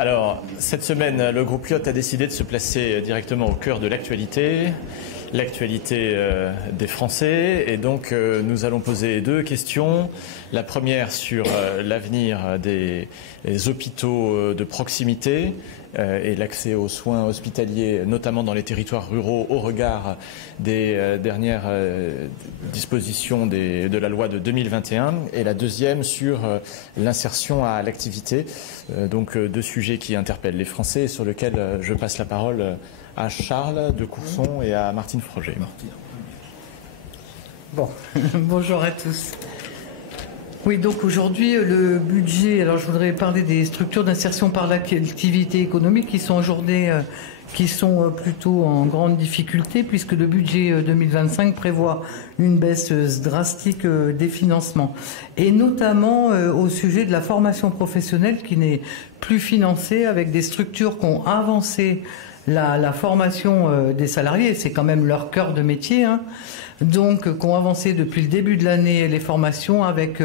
Alors, cette semaine, le groupe Lyot a décidé de se placer directement au cœur de l'actualité des Français. Et donc, nous allons poser deux questions. La première sur l'avenir des hôpitaux de proximité et l'accès aux soins hospitaliers, notamment dans les territoires ruraux, au regard des dernières dispositions de la loi de 2021. Et la deuxième sur l'insertion à l'activité. Donc deux sujets qui interpellent les Français et sur lesquels je passe la parole à Charles de Courson et à Martine Froger. Bon, bonjour à tous. Oui, donc aujourd'hui, le budget, alors je voudrais parler des structures d'insertion par l'activité économique qui sont aujourd'hui plutôt en grande difficulté puisque le budget 2025 prévoit une baisse drastique des financements et notamment au sujet de la formation professionnelle qui n'est plus financée avec des structures qui ont avancé la formation des salariés, c'est quand même leur cœur de métier, hein. Donc qui ont avancé depuis le début de l'année les formations avec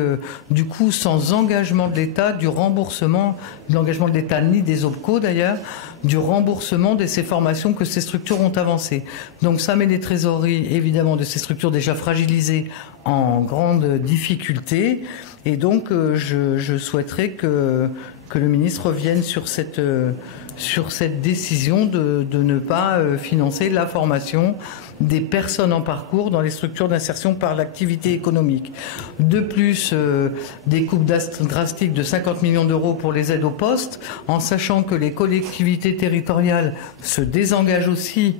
du coup sans engagement de l'État, du remboursement de l'engagement de l'État ni des OPCO d'ailleurs, du remboursement de ces formations que ces structures ont avancées. Donc ça met les trésoreries évidemment de ces structures déjà fragilisées en grande difficulté et donc je souhaiterais que le ministre revienne sur cette décision de ne pas financer la formation des personnes en parcours dans les structures d'insertion par l'activité économique. De plus, des coupes drastiques de 50 millions d'euros pour les aides au poste, en sachant que les collectivités territoriales se désengagent aussi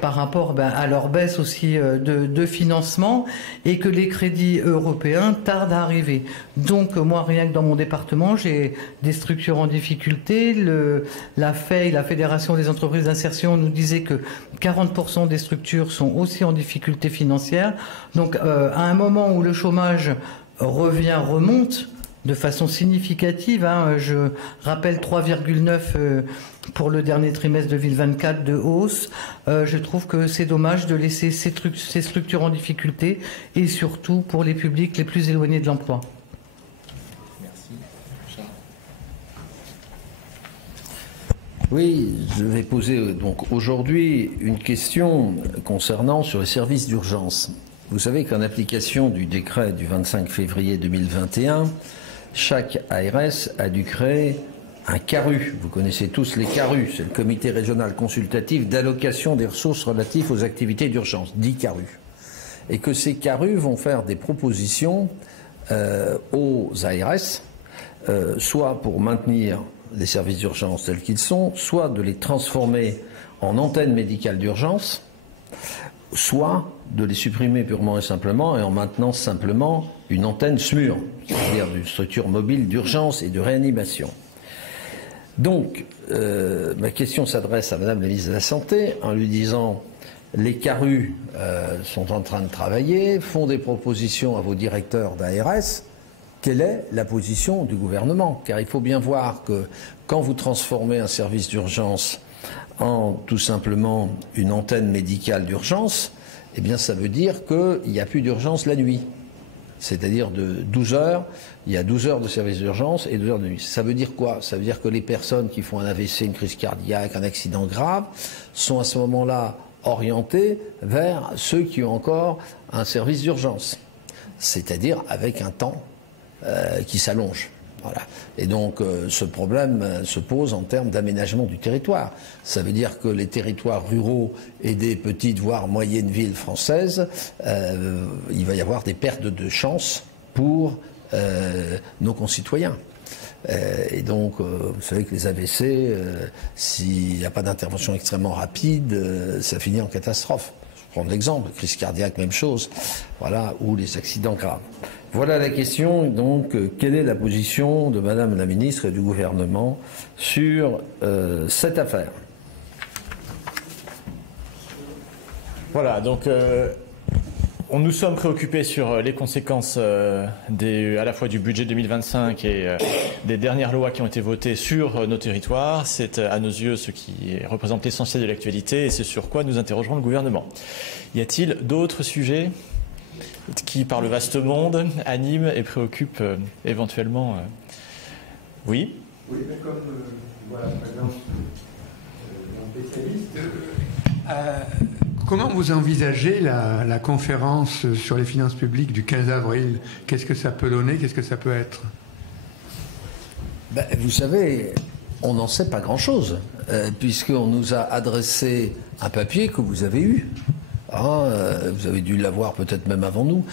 par rapport à leur baisse aussi de financement et que les crédits européens tardent à arriver. Donc moi, rien que dans mon département, j'ai des structures en difficulté. La FEI, la Fédération des entreprises d'insertion, nous disait que 40% des structures sont aussi en difficulté financière. Donc à un moment où le chômage remonte de façon significative, hein, je rappelle 3,9 pour le dernier trimestre 2024 de hausse. Je trouve que c'est dommage de laisser ces structures en difficulté et surtout pour les publics les plus éloignés de l'emploi. Merci. Charles. Oui, je vais poser donc aujourd'hui une question concernant sur les services d'urgence. Vous savez qu'en application du décret du 25 février 2021, chaque ARS a dû créer un CARU. Vous connaissez tous les CARU, c'est le comité régional consultatif d'allocation des ressources relatives aux activités d'urgence, dit CARU. Et que ces CARU vont faire des propositions aux ARS, soit pour maintenir les services d'urgence tels qu'ils sont, soit de les transformer en antennes médicales d'urgence, soit de les supprimer purement et simplement et en maintenant simplement une antenne SMUR, c'est-à-dire une structure mobile d'urgence et de réanimation. Donc, ma question s'adresse à Madame la ministre de la Santé en lui disant les CARU sont en train de travailler, font des propositions à vos directeurs d'ARS. Quelle est la position du gouvernement? Car il faut bien voir que quand vous transformez un service d'urgence en tout simplement une antenne médicale d'urgence, eh bien ça veut dire qu'il n'y a plus d'urgence la nuit. C'est-à-dire de 12 heures, il y a 12 heures de service d'urgence et 2 heures de nuit. Ça veut dire quoi? Ça veut dire que les personnes qui font un AVC, une crise cardiaque, un accident grave, sont à ce moment-là orientées vers ceux qui ont encore un service d'urgence. C'est-à-dire avec un temps qui s'allonge. Voilà. Et donc ce problème se pose en termes d'aménagement du territoire. Ça veut dire que les territoires ruraux et des petites voire moyennes villes françaises, il va y avoir des pertes de chance pour nos concitoyens. Et donc vous savez que les AVC, s'il n'y a pas d'intervention extrêmement rapide, ça finit en catastrophe. Je prends l'exemple, crise cardiaque, même chose, voilà, ou les accidents graves. Voilà la question, donc, quelle est la position de Madame la Ministre et du gouvernement sur cette affaire? Voilà, donc nous sommes préoccupés sur les conséquences à la fois du budget 2025 et des dernières lois qui ont été votées sur nos territoires. C'est à nos yeux ce qui représente l'essentiel de l'actualité et c'est sur quoi nous interrogerons le gouvernement. Y a-t-il d'autres sujets qui, par le vaste monde, anime et préoccupe éventuellement. Oui. Oui, mais comme voilà, Comment vous envisagez la conférence sur les finances publiques du 15 avril? Qu'est-ce que ça peut donner? Qu'est-ce que ça peut être? Vous savez, on n'en sait pas grand-chose, puisqu'on nous a adressé un papier que vous avez eu. Vous avez dû l'avoir peut-être même avant nous,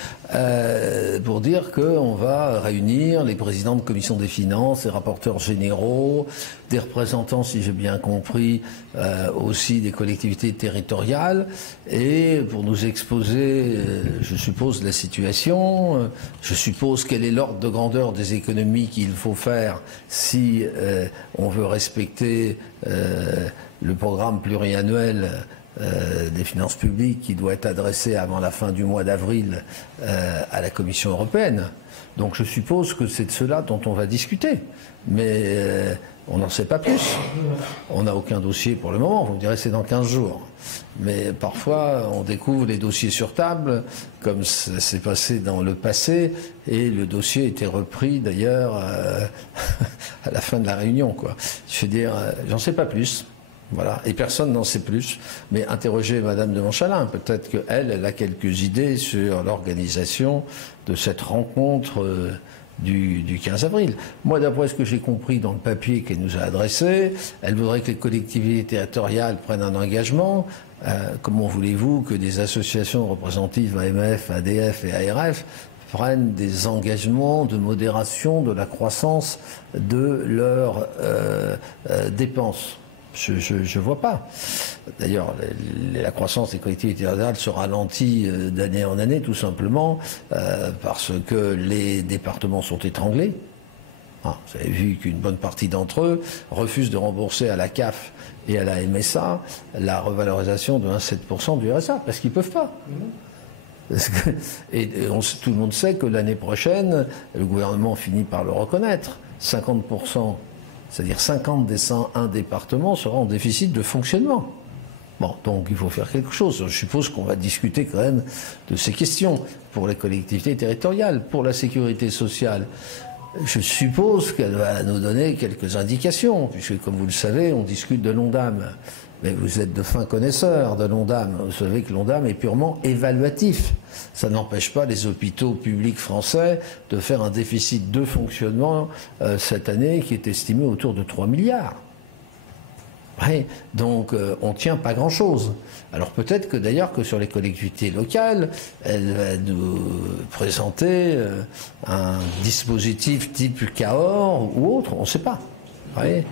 pour dire qu'on va réunir les présidents de commission des finances, les rapporteurs généraux, des représentants, si j'ai bien compris, aussi des collectivités territoriales, et pour nous exposer, je suppose, la situation, je suppose quel est l'ordre de grandeur des économies qu'il faut faire si on veut respecter le programme pluriannuel des finances publiques qui doit être adressé avant la fin du mois d'avril à la Commission européenne. Donc je suppose que c'est de cela dont on va discuter. Mais on n'en sait pas plus. On n'a aucun dossier pour le moment. Vous me direz c'est dans 15 jours. Mais parfois on découvre les dossiers sur table, comme ça s'est passé dans le passé, et le dossier était repris d'ailleurs à la fin de la réunion, quoi. Je veux dire, j'en sais pas plus. Voilà, et personne n'en sait plus. Mais interrogez Madame de Montchalin, peut-être qu'elle a quelques idées sur l'organisation de cette rencontre du 15 avril. Moi, d'après ce que j'ai compris dans le papier qu'elle nous a adressé, elle voudrait que les collectivités territoriales prennent un engagement. Comment voulez-vous que des associations représentatives AMF, ADF et ARF prennent des engagements de modération de la croissance de leurs dépenses? Je vois pas. D'ailleurs, la croissance des collectivités territoriales se ralentit d'année en année, tout simplement parce que les départements sont étranglés. Vous avez vu qu'une bonne partie d'entre eux refusent de rembourser à la CAF et à la MSA la revalorisation de 1,7% du RSA, parce qu'ils ne peuvent pas. Et tout le monde sait que l'année prochaine, le gouvernement finit par le reconnaître, 50%. C'est-à-dire 50 des 101 départements seront en déficit de fonctionnement. Bon, donc il faut faire quelque chose. Je suppose qu'on va discuter quand même de ces questions pour les collectivités territoriales, pour la sécurité sociale. Je suppose qu'elle va nous donner quelques indications, puisque comme vous le savez, on discute de l'ONDAM. Mais vous êtes de fins connaisseurs de l'ONDAM. Vous savez que l'ONDAM est purement évaluatif. Ça n'empêche pas les hôpitaux publics français de faire un déficit de fonctionnement cette année qui est estimé autour de 3 milliards. Ouais, donc on ne tient pas grand-chose. Alors peut-être que d'ailleurs que sur les collectivités locales, elle va nous présenter un dispositif type Cahors ou autre, on ne sait pas. Ouais.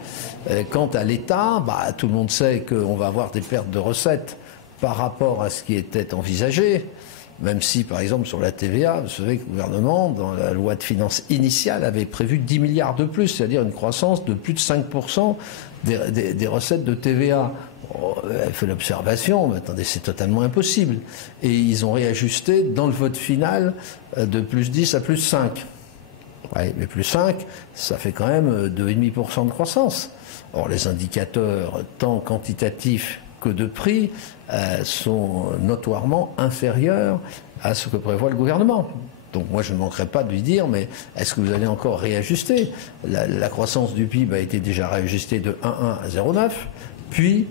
Quant à l'État, tout le monde sait qu'on va avoir des pertes de recettes par rapport à ce qui était envisagé, même si, par exemple, sur la TVA, vous savez que le gouvernement, dans la loi de finances initiale, avait prévu 10 milliards de plus, c'est-à-dire une croissance de plus de 5% des recettes de TVA. Elle fait l'observation, mais attendez, c'est totalement impossible. Et ils ont réajusté dans le vote final de plus 10 à plus 5. Ouais, mais plus 5, ça fait quand même 2,5% de croissance. Or, les indicateurs, tant quantitatifs que de prix, sont notoirement inférieurs à ce que prévoit le gouvernement. Donc moi, je ne manquerai pas de lui dire, mais est-ce que vous allez encore réajuster? La croissance du PIB a été déjà réajustée de 1,1 à 0,9, puis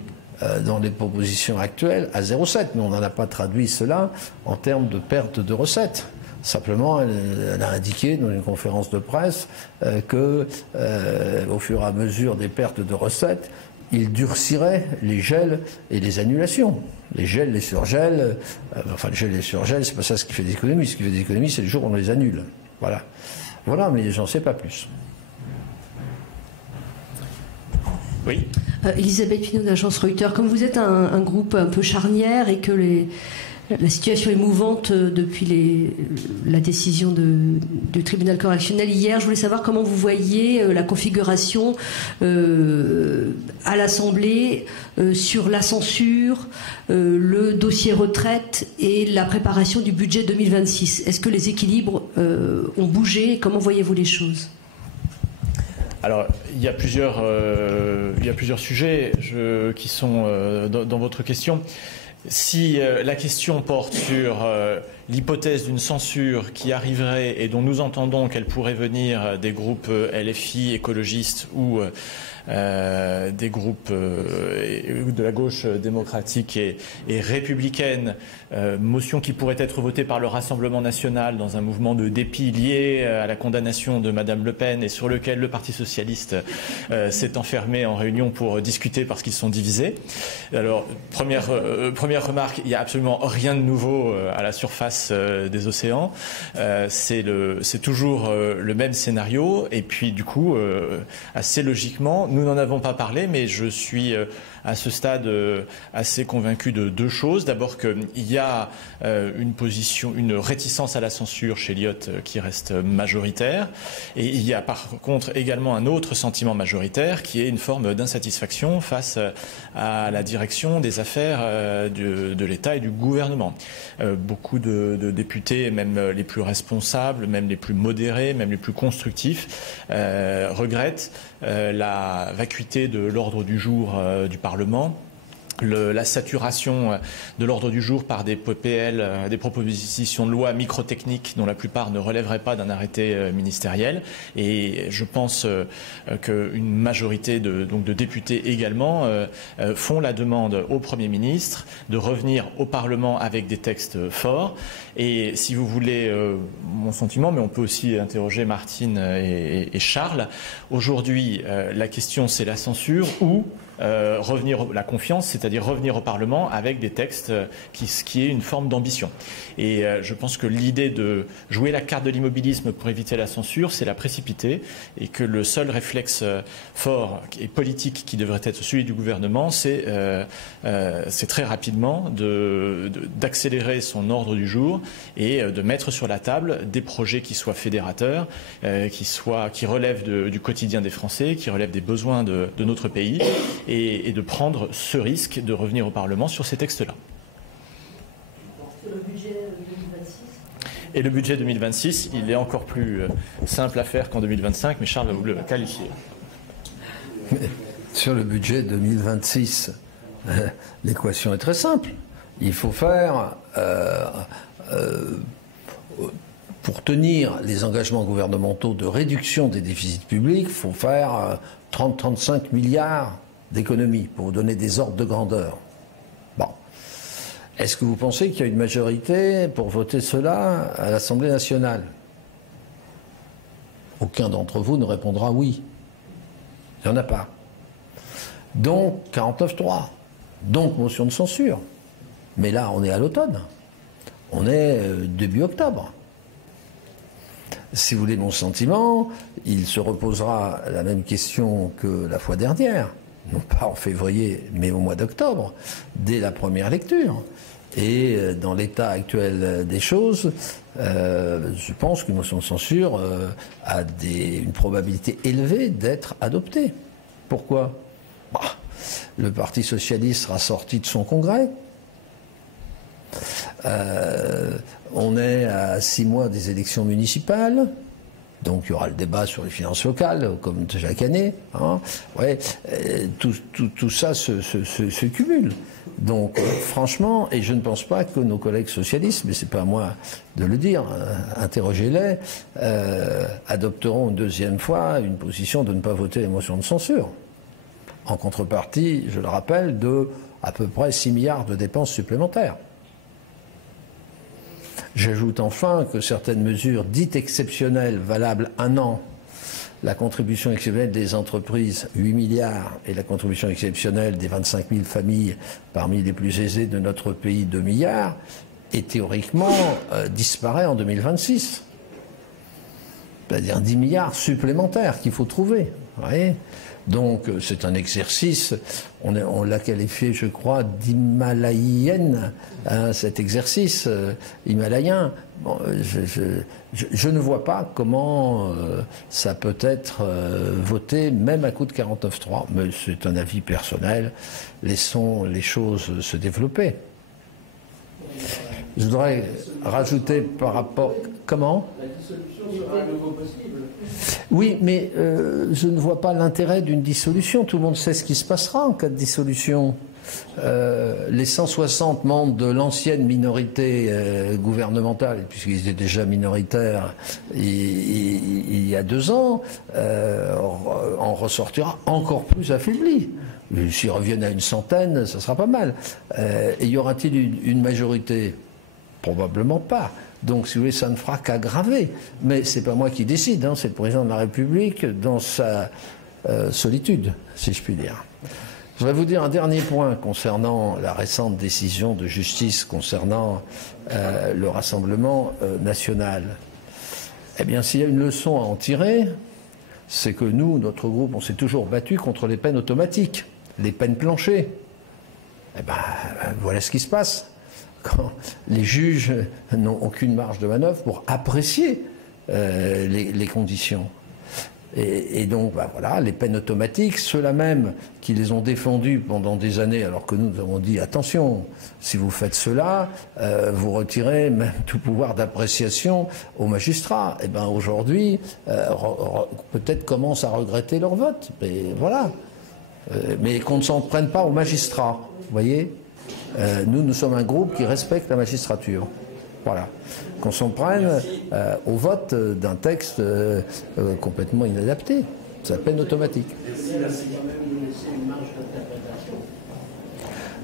dans les propositions actuelles à 0,7. Mais on n'en a pas traduit cela en termes de perte de recettes. Simplement, elle a indiqué dans une conférence de presse que, au fur et à mesure des pertes de recettes, il durcirait les gels et les annulations. Les gels, les surgels, enfin les gels et les surgels, c'est pas ça ce qui fait des économies. Ce qui fait des économies, c'est le jour où on les annule. Voilà. Voilà, mais j'en sais pas plus. Oui. Elisabeth Pinault d'agence Reuters, comme vous êtes un groupe un peu charnière et que la situation est mouvante depuis la décision du tribunal correctionnel hier, je voulais savoir comment vous voyez la configuration à l'Assemblée sur la censure, le dossier retraite et la préparation du budget 2026. Est-ce que les équilibres ont bougé? Comment voyez-vous les choses? Alors, il y a plusieurs sujets qui sont dans votre question. Si la question porte sur l'hypothèse d'une censure qui arriverait et dont nous entendons qu'elle pourrait venir des groupes LFI, écologistes ou des groupes de la gauche démocratique et républicaine, motion qui pourrait être votée par le Rassemblement national dans un mouvement de dépit lié à la condamnation de Madame Le Pen et sur lequel le Parti socialiste s'est enfermé en réunion pour discuter parce qu'ils sont divisés. Alors, première remarque, il n'y a absolument rien de nouveau à la surface des océans. C'est toujours le même scénario. Et puis, du coup, assez logiquement, nous n'en avons pas parlé, mais je suis à ce stade assez convaincu de deux choses. D'abord qu'il y a une réticence à la censure chez Lyot qui reste majoritaire. Et il y a par contre également un autre sentiment majoritaire qui est une forme d'insatisfaction face à la direction des affaires de l'État et du gouvernement. Beaucoup de députés, même les plus responsables, même les plus modérés, même les plus constructifs, regrettent la vacuité de l'ordre du jour du Parlement. La saturation de l'ordre du jour par des PPL, des propositions de loi microtechniques dont la plupart ne relèveraient pas d'un arrêté ministériel. Et je pense qu'une majorité de députés également font la demande au Premier ministre de revenir au Parlement avec des textes forts. Et si vous voulez mon sentiment, mais on peut aussi interroger Martine et Charles, aujourd'hui la question c'est la censure ou la confiance, c'est-à-dire revenir au Parlement avec des textes qui est une forme d'ambition. Et je pense que l'idée de jouer la carte de l'immobilisme pour éviter la censure, c'est la précipiter, et que le seul réflexe fort et politique qui devrait être celui du gouvernement, c'est très rapidement d'accélérer son ordre du jour et de mettre sur la table des projets qui soient fédérateurs, qui relèvent du quotidien des Français, qui relèvent des besoins de notre pays, et de prendre ce risque de revenir au Parlement sur ces textes-là. Sur le budget 2026 ? Et le budget 2026, il est encore plus simple à faire qu'en 2025, mais Charles va vous le qualifier. Sur le budget 2026, l'équation est très simple. Il faut faire, pour tenir les engagements gouvernementaux de réduction des déficits publics, il faut faire 30-35 milliards d'économies, pour vous donner des ordres de grandeur. Bon. Est-ce que vous pensez qu'il y a une majorité pour voter cela à l'Assemblée nationale? Aucun d'entre vous ne répondra oui. Il n'y en a pas. Donc 49.3. Donc motion de censure. Mais là, on est à l'automne. On est début octobre. Si vous voulez mon sentiment, il se reposera la même question que la fois dernière. Non pas en février, mais au mois d'octobre, dès la première lecture. Et dans l'état actuel des choses, je pense qu'une motion de censure a une probabilité élevée d'être adoptée. Pourquoi ? Le Parti socialiste sera sorti de son congrès. On est à 6 mois des élections municipales. Donc il y aura le débat sur les finances locales, comme chaque année. Hein. Ouais, tout ça se cumule. Donc franchement, et je ne pense pas que nos collègues socialistes, mais c'est pas à moi de le dire, interrogez-les, adopteront une deuxième fois une position de ne pas voter les motions de censure. En contrepartie, je le rappelle, de à peu près 6 milliards de dépenses supplémentaires. J'ajoute enfin que certaines mesures dites exceptionnelles, valables 1 an, la contribution exceptionnelle des entreprises, 8 milliards, et la contribution exceptionnelle des 25 000 familles parmi les plus aisées de notre pays, 2 milliards, et théoriquement disparaît en 2026. C'est-à-dire 10 milliards supplémentaires qu'il faut trouver. Vous voyez ? Donc c'est un exercice, on l'a qualifié, je crois, d'himalayenne, hein, cet exercice himalayen. Bon, je ne vois pas comment ça peut être voté, même à coup de 49.3. Mais c'est un avis personnel, laissons les choses se développer. Je voudrais rajouter par rapport... Comment ? La dissolution sera à nouveau possible. Oui, mais je ne vois pas l'intérêt d'une dissolution. Tout le monde sait ce qui se passera en cas de dissolution. Les 160 membres de l'ancienne minorité gouvernementale, puisqu'ils étaient déjà minoritaires il y a 2 ans, en ressortira encore plus affaibli. S'ils reviennent à une centaine, ça sera pas mal. Et y aura-t-il une majorité? Probablement pas. Donc, si vous voulez, ça ne fera qu'aggraver. Mais c'est pas moi qui décide, hein, c'est le président de la République dans sa solitude, si je puis dire. Je voudrais vous dire un dernier point concernant la récente décision de justice concernant le Rassemblement national. Eh bien, s'il y a une leçon à en tirer, c'est que nous, notre groupe, on s'est toujours battu contre les peines automatiques, les peines planchées. Eh bien, voilà ce qui se passe. Quand les juges n'ont aucune marge de manœuvre pour apprécier les conditions. Et donc, voilà, les peines automatiques, ceux-là même qui les ont défendues pendant des années, alors que nous avons dit, attention, si vous faites cela, vous retirez même tout pouvoir d'appréciation aux magistrats. Et bien aujourd'hui, peut-être commencent à regretter leur vote. Mais voilà. Mais qu'on ne s'en prenne pas aux magistrats, vous voyez. Nous sommes un groupe qui respecte la magistrature. Voilà. Qu'on s'en prenne au vote d'un texte complètement inadapté. C'est la peine automatique. Et puis là, c'est quand même nous laisser une marge d'interprétation.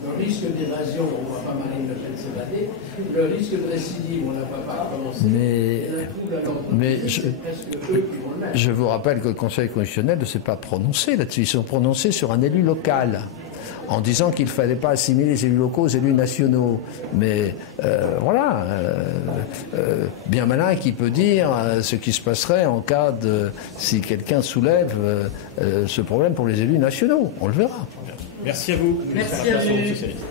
Le risque d'évasion, on ne voit pas Marine Le Pen s'évader. Le risque de récidive, on ne la voit pas commencer. Mais je vous rappelle que le Conseil constitutionnel ne s'est pas prononcé là-dessus. Ils sont prononcés sur un élu local, en disant qu'il ne fallait pas assimiler les élus locaux aux élus nationaux. Mais voilà, bien malin qui peut dire ce qui se passerait en cas de... si quelqu'un soulève ce problème pour les élus nationaux. On le verra. Merci à vous. Merci à vous.